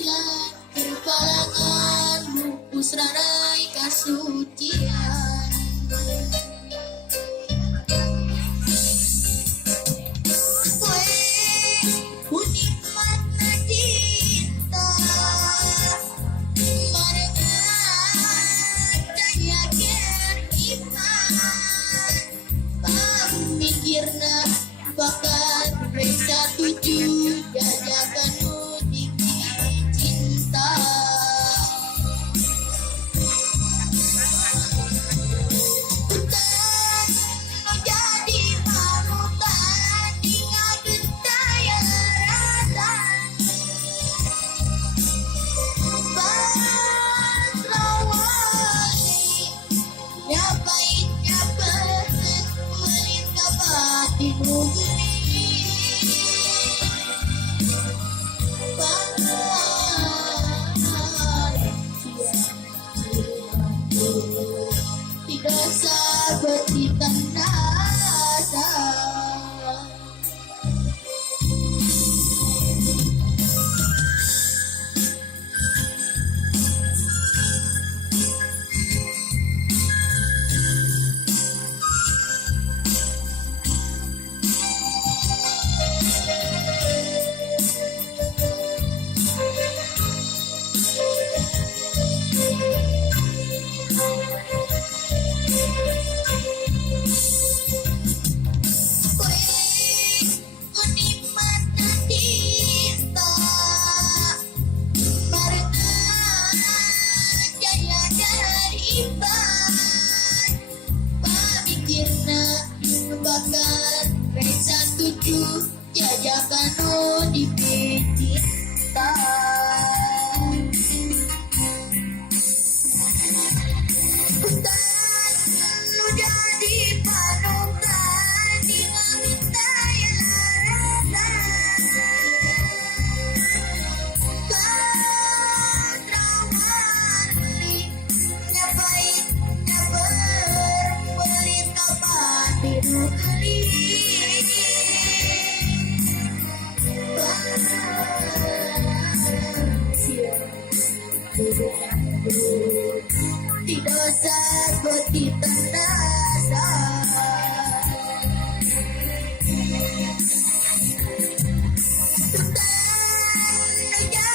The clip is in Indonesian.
hujan berkalangan pusrarai kasucian. Bahkan mereka tuju jajakan tinggi cinta. Hutan menjadi panutan hingga gentaya rasa. Basrawali nyapainnya persen melingkap hatimu. Tidak seperti tanda asa. Jajakan di cinta. Hutan menjadi panutan hingga gentaya rasa. Basrawali nyapainnya berbelit kapan biru geli. Tidak seperti tanda asa. Hutan menjadi